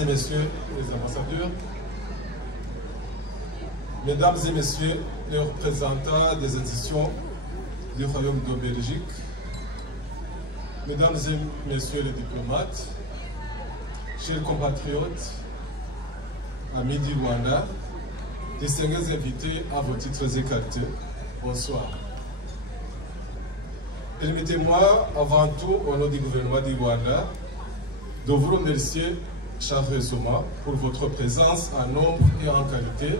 et messieurs les ambassadeurs, mesdames et messieurs les représentants des institutions du Royaume de Belgique, mesdames et messieurs les diplomates, chers compatriotes, amis du Rwanda, distingués invités à vos titres et qualités, bonsoir. Permettez-moi, avant tout, au nom du gouvernement du Rwanda, de vous remercier chaleureusement pour votre présence en nombre et en qualité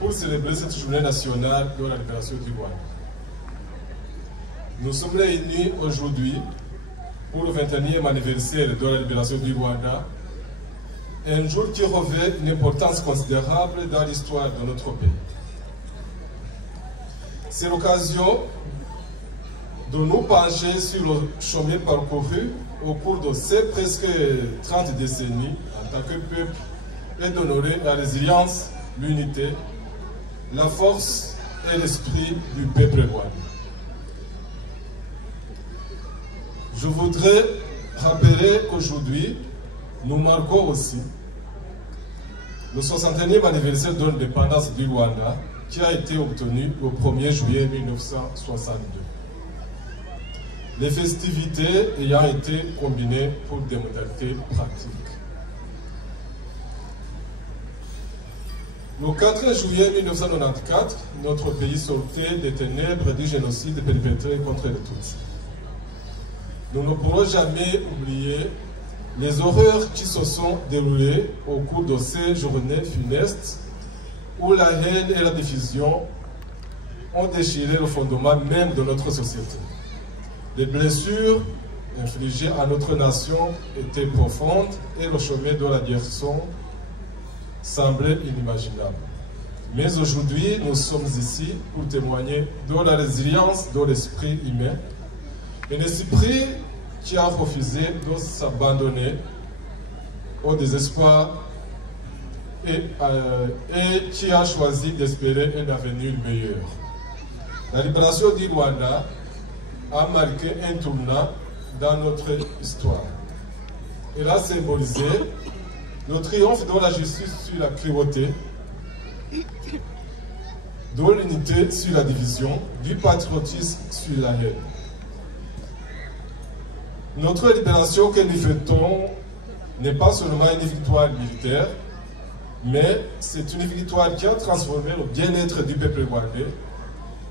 pour célébrer cette journée nationale de la libération du Rwanda. Nous sommes réunis aujourd'hui pour le 21e anniversaire de la libération du Rwanda, un jour qui revêt une importance considérable dans l'histoire de notre pays. C'est l'occasion de nous pencher sur le chemin parcouru au cours de ces presque 30 décennies en tant que peuple et d'honorer la résilience, l'unité, la force et l'esprit du peuple rwandais. Je voudrais rappeler qu'aujourd'hui, nous marquons aussi le 61e anniversaire de l'indépendance du Rwanda qui a été obtenu le 1er juillet 1962. Les festivités ayant été combinées pour des modalités pratiques. Le 4 juillet 1994, notre pays sortait des ténèbres du génocide perpétré contre les Tutsis. Nous ne pourrons jamais oublier les horreurs qui se sont déroulées au cours de ces journées funestes où la haine et la division ont déchiré le fondement même de notre société. Les blessures infligées à notre nation étaient profondes et le chemin de la guérison semblait inimaginable. Mais aujourd'hui, nous sommes ici pour témoigner de la résilience de l'esprit humain, un esprit qui a refusé de s'abandonner au désespoir et qui a choisi d'espérer un avenir meilleur. La libération du Rwanda a marqué un tournant dans notre histoire. Elle a symbolisé le triomphe de la justice sur la cruauté, de l'unité sur la division, du patriotisme sur la haine. Notre libération que nous fêtons n'est pas seulement une victoire militaire, mais c'est une victoire qui a transformé le bien-être du peuple rwandais,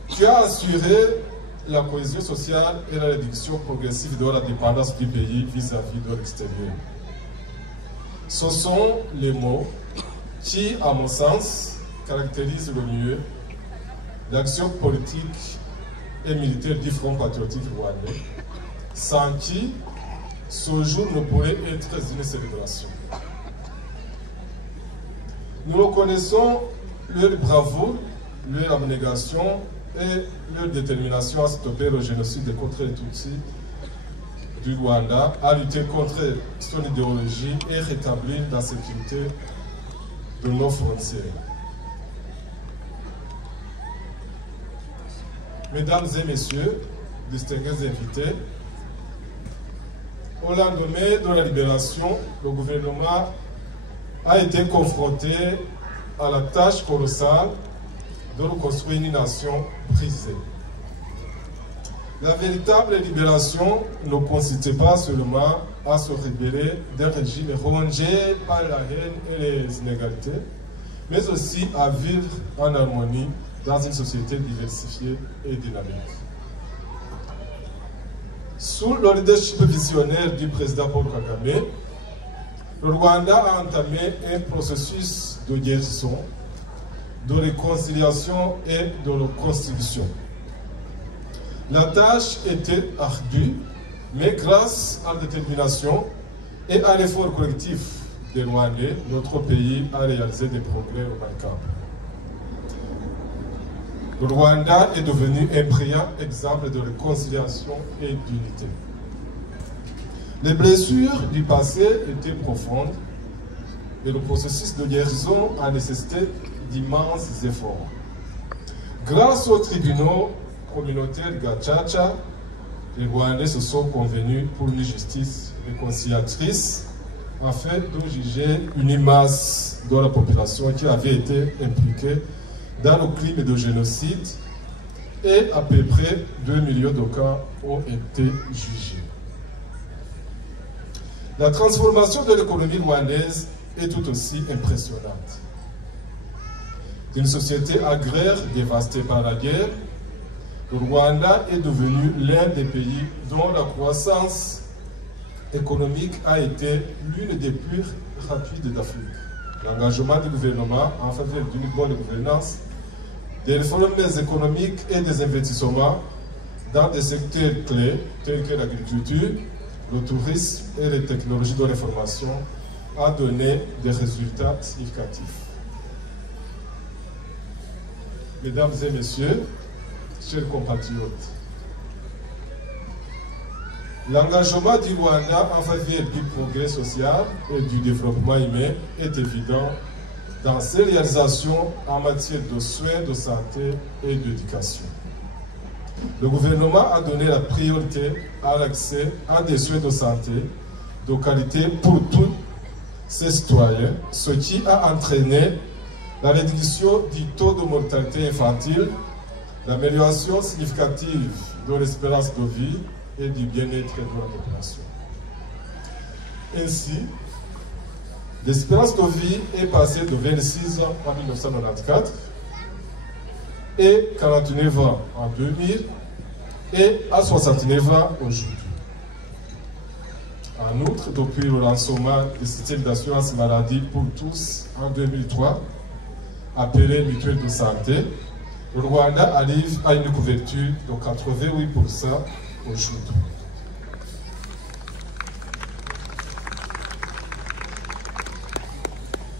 qui a assuré la cohésion sociale et la réduction progressive de la dépendance du pays vis-à-vis de l'extérieur. Ce sont les mots qui, à mon sens, caractérisent le mieux l'action politique et militaire du Front patriotique rwandais, sans qui ce jour ne pourrait être une célébration. Nous reconnaissons leur bravoure, leur abnégation et leur détermination à stopper le génocide contre les Tutsis du Rwanda, à lutter contre son idéologie et rétablir la sécurité de nos frontières. Mesdames et messieurs, distingués invités, au lendemain de la libération, le gouvernement a été confronté à la tâche colossale de reconstruire une nation brisée. La véritable libération ne consistait pas seulement à se rebeller d'un régime rongé par la haine et les inégalités, mais aussi à vivre en harmonie dans une société diversifiée et dynamique. Sous le leadership visionnaire du président Paul Kagame, le Rwanda a entamé un processus de guérison, de réconciliation et de reconstruction. La tâche était ardue, mais grâce à la détermination et à l'effort collectif des Rwandais, notre pays a réalisé des progrès remarquables. Le Rwanda est devenu un brillant exemple de réconciliation et d'unité. Les blessures du passé étaient profondes et le processus de guérison a nécessité d'immenses efforts. Grâce aux tribunaux communautaires Gacaca, les Rwandais se sont convenus pour une justice réconciliatrice afin de juger une masse de la population qui avait été impliquée dans le crime de génocide et à peu près 2 millions de cas ont été jugés. La transformation de l'économie rwandaise est tout aussi impressionnante. D'une société agraire dévastée par la guerre, le Rwanda est devenu l'un des pays dont la croissance économique a été l'une des plus rapides d'Afrique. L'engagement du gouvernement en faveur d'une bonne gouvernance, des réformes économiques et des investissements dans des secteurs clés tels que l'agriculture, le tourisme et les technologies de l'information a donné des résultats significatifs. Mesdames et messieurs, chers compatriotes, l'engagement du Rwanda en faveur du progrès social et du développement humain est évident dans ses réalisations en matière de soins, de santé et d'éducation. Le gouvernement a donné la priorité à l'accès à des soins de santé de qualité pour tous ses citoyens, ce qui a entraîné la réduction du taux de mortalité infantile, l'amélioration significative de l'espérance de vie et du bien-être de la population. Ainsi, l'espérance de vie est passée de 26 ans en 1994 et 49 ans en 2000 et à 69 ans aujourd'hui. En outre, depuis le lancement du système d'assurance maladie pour tous en 2003, appelé mutuelle de santé, le Rwanda arrive à une couverture de 88% aujourd'hui.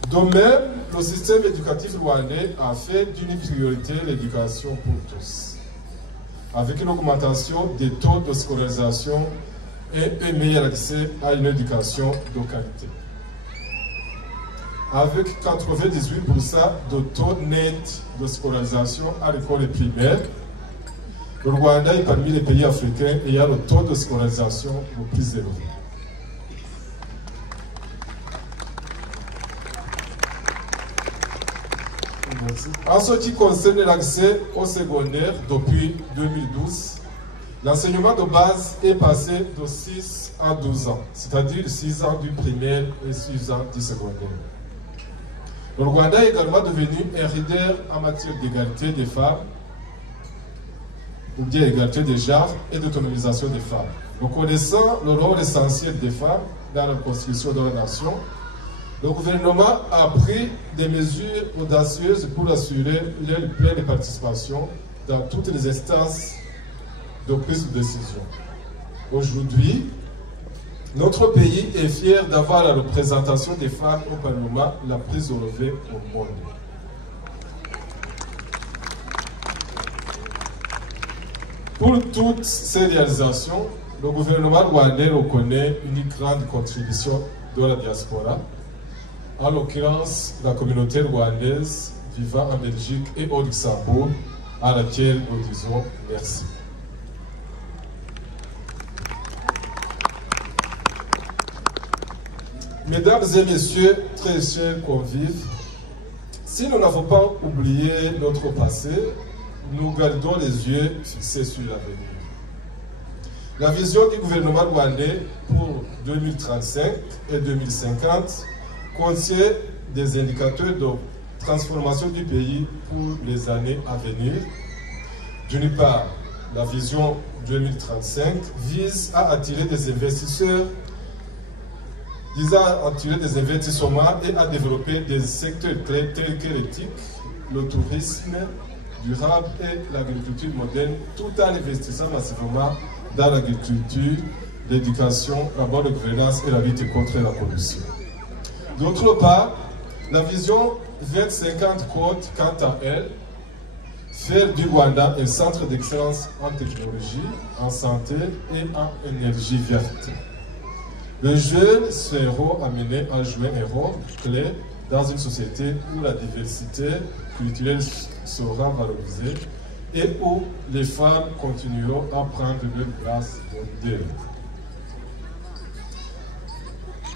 De même, le système éducatif rwandais a fait d'une priorité l'éducation pour tous, avec une augmentation des taux de scolarisation et un meilleur accès à une éducation de qualité. Avec 98% de taux net de scolarisation à l'école primaire, le Rwanda est parmi les pays africains ayant le taux de scolarisation le plus élevé. En ce qui concerne l'accès au secondaire depuis 2012, l'enseignement de base est passé de 6 à 12 ans, c'est-à-dire 6 ans du primaire et 6 ans du secondaire. Le Rwanda est également devenu un leader en matière d'égalité des femmes, ou bien égalité des genres et d'autonomisation des femmes. Reconnaissant le rôle essentiel des femmes dans la construction de la nation, le gouvernement a pris des mesures audacieuses pour assurer leur pleine participation dans toutes les instances de prise de décision. Aujourd'hui, notre pays est fier d'avoir la représentation des femmes au Parlement la plus élevée au monde. Pour toutes ces réalisations, le gouvernement rwandais reconnaît une grande contribution de la diaspora, en l'occurrence la communauté rwandaise vivant en Belgique et au Luxembourg, à laquelle nous disons merci. Mesdames et messieurs, très chers convives, si nous n'avons pas oublié notre passé, nous gardons les yeux fixés sur l'avenir. La vision du gouvernement rwandais pour 2035 et 2050 contient des indicateurs de transformation du pays pour les années à venir. D'une part, la vision 2035 vise à attirer des investisseurs, et à développer des secteurs clés tels que l'éthique, le tourisme durable et l'agriculture moderne, tout en investissant massivement dans l'agriculture, l'éducation, la bonne gouvernance et la lutte contre la corruption. D'autre part, la vision 2050 compte, quant à elle, faire du Rwanda un centre d'excellence en technologie, en santé et en énergie verte. Les jeunes seront amenés à jouer un rôle clé dans une société où la diversité culturelle sera valorisée et où les femmes continueront à prendre leur place modèle.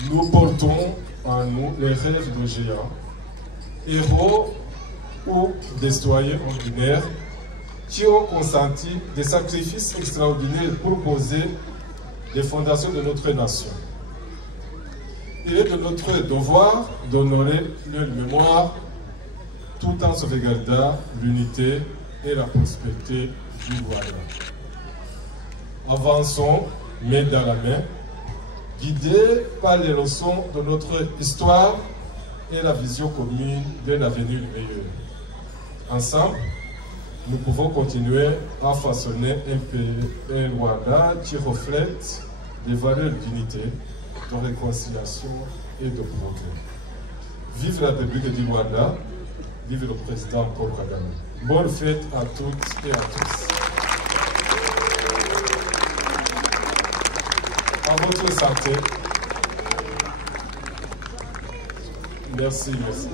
nous portons en nous les rêves de géants, héros ou des citoyens ordinaires qui ont consenti des sacrifices extraordinaires pour poser les fondations de notre nation. Il est de notre devoir d'honorer leur mémoire tout en sauvegardant l'unité et la prospérité du Rwanda. Avançons, main dans la main, guidés par les leçons de notre histoire et la vision commune d'un avenir meilleur. Ensemble, nous pouvons continuer à façonner un Rwanda qui reflète des valeurs d'unité, de réconciliation et de progrès. Vive la République du Rwanda, vive le président Paul Kagame. Bonne fête à toutes et à tous. À votre santé. Merci, merci.